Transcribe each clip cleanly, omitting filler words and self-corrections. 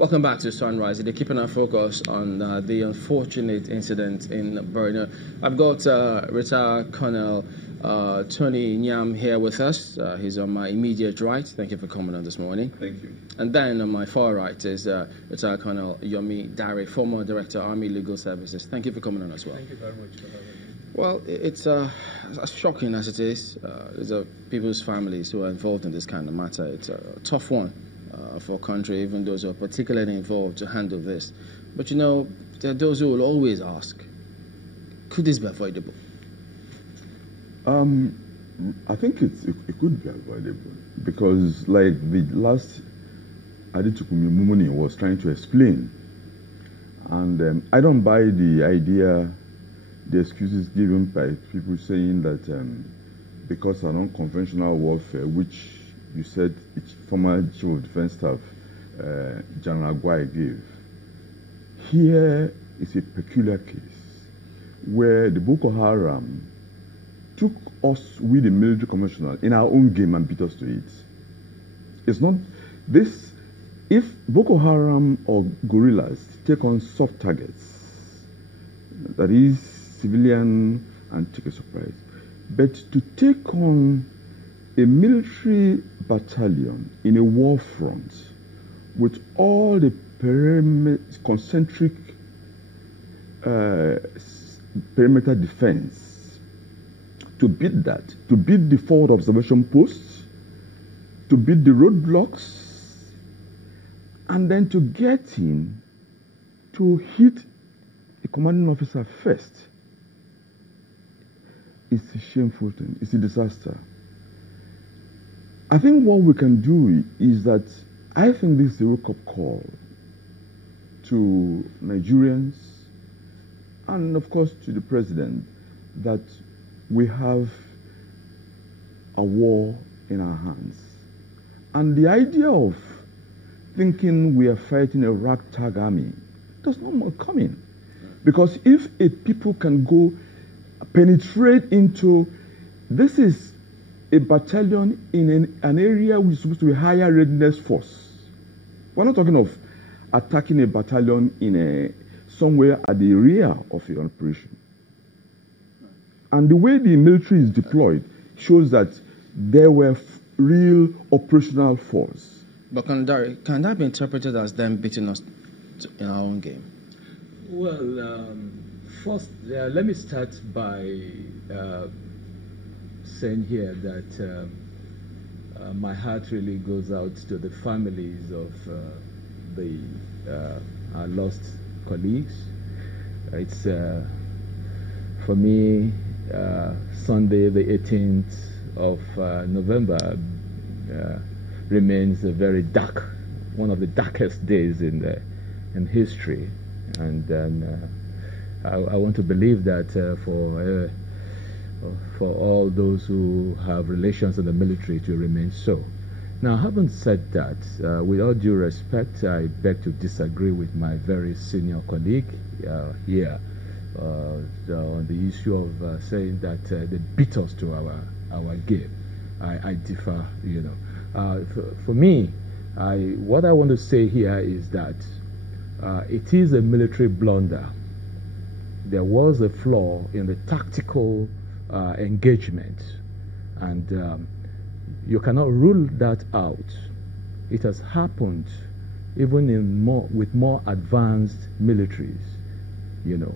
Welcome back to Sunrise. They're keeping our focus on the unfortunate incident in Borno. I've got retired Colonel Tony Nyam here with us. He's on my immediate right. Thank you for coming on this morning. Thank you. And then on my far right is retired Colonel Yomi Dare, former Director, Army Legal Services. Thank you for coming on as well. Thank you very much for having me. Well, it's as shocking as it is. There's people's families who are involved in this kind of matter. It's a tough one for a country, even those who are particularly involved, to handle this. But you know, there are those who will always ask, could this be avoidable? I think it could be avoidable because, like the last Adichukumi Mumuni was trying to explain, and I don't buy the idea, the excuses given by people saying that because of unconventional warfare, which you said former Chief of Defense Staff General Aguai gave. Here is a peculiar case where the Boko Haram took us with the military commissioner in our own game and beat us to it. It's not this. If Boko Haram or guerrillas take on soft targets, that is civilian and take a surprise, but to take on a military battalion in a war front with all the concentric perimeter defense, to beat that, to beat the forward observation posts, to beat the roadblocks, and then to get in to hit the commanding officer first, it's a shameful thing. It's a disaster. I think what we can do is that I think this is a wake-up call to Nigerians and, of course, to the president that we have a war in our hands. And the idea of thinking we are fighting a ragtag army does not come in. Because if a people can go penetrate into, this is a battalion in an area which is supposed to be higher readiness force. We're not talking of attacking a battalion in somewhere at the rear of an operation. And the way the military is deployed shows that there were real operational force. But can that be interpreted as them beating us in our own game? Well, first, let me start by saying here that my heart really goes out to the families of our lost colleagues. It's for me, Sunday the 18th of November remains a very dark, one of the darkest days in history, and I want to believe that for all those who have relations in the military to remain so. Now, having said that, with all due respect, I beg to disagree with my very senior colleague here on the issue of saying that they beat us to our game. I differ, you know. For me, what I want to say here is that it is a military blunder. There was a flaw in the tactical engagement, and you cannot rule that out. It has happened even with more advanced militaries, you know.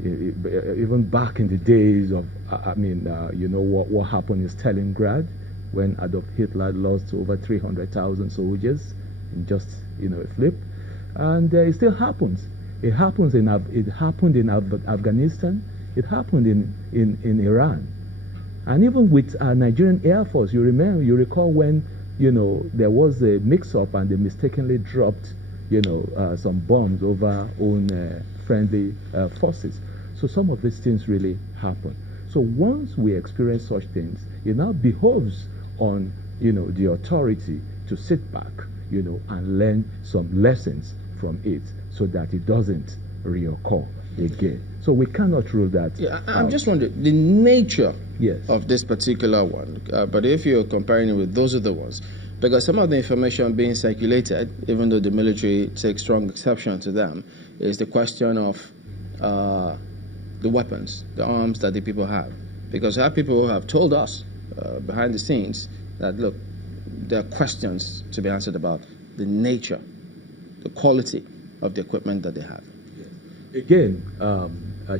Even back in the days of, you know what happened in Stalingrad when Adolf Hitler lost over 300,000 soldiers in just, you know, a flip, and it still happens. It happened in Afghanistan. It happened in Iran, and even with our Nigerian Air Force. You recall when, you know, there was a mix-up and they mistakenly dropped, you know, some bombs over own friendly forces. So some of these things really happen. So once we experience such things, it now behoves on, you know, the authority to sit back, you know, and learn some lessons from it so that it doesn't reoccur again. So we cannot rule that. Yeah, I'm just wondering the nature yes. of this particular one. But if you're comparing it with those other ones, Because some of the information being circulated, even though the military takes strong exception to them, is the question of the weapons, the arms that the people have. Because our people have told us behind the scenes that, look, there are questions to be answered about the nature, the quality of the equipment that they have. Again,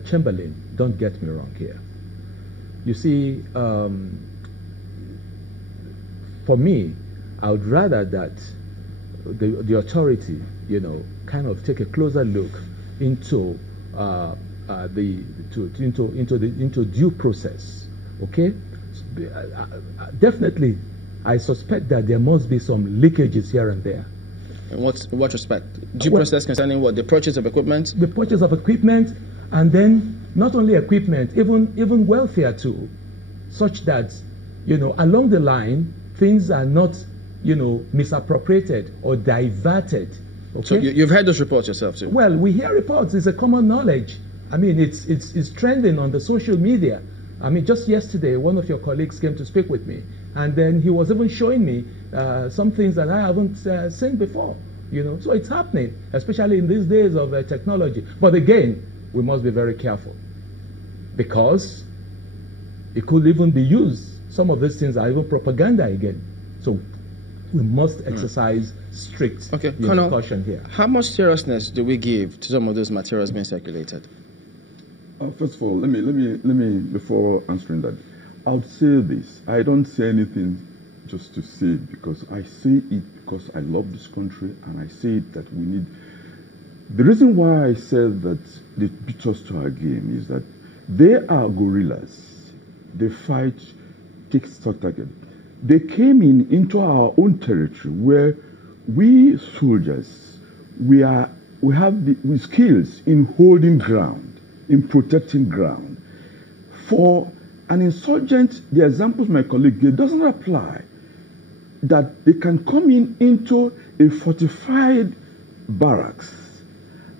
Chamberlain, don't get me wrong here. You see, for me, I would rather that the authority, kind of take a closer look into into due process. Okay, definitely, I suspect that there must be some leakages here and there. In what respect? Due process concerning what? The purchase of equipment? The purchase of equipment, and then not only equipment, even welfare too, such that, along the line, things are not, misappropriated or diverted. Okay? So you've heard those reports yourself too? Well, we hear reports. It's a common knowledge. I mean, it's trending on the social media. I mean, just yesterday, one of your colleagues came to speak with me, and then he was even showing me some things that I haven't seen before. So it's happening, especially in these days of technology. But again, we must be very careful, because it could even be used. Some of these things are even propaganda again. So we must exercise strict Colonel, caution here. How much seriousness do we give to some of those materials being circulated? First of all, let me before answering that, I would say this. I don't say anything just to say it, because I say it because I love this country, and I say it that we need. The reason why I said that they beat us to our game is that they are guerrillas. They fight, take stock target. They came into our own territory where we soldiers, we have the skills in holding ground, in protecting ground. For an insurgent, the examples my colleague gave doesn't apply. That they can come into a fortified barracks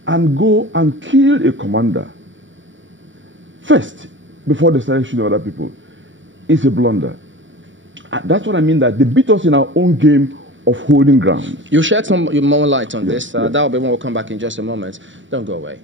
and go and kill a commander first before they start shooting other people. It's a blunder. And that's what I mean, that they beat us in our own game of holding ground. You shed some more light on this. That will be when we'll come back in just a moment. Don't go away.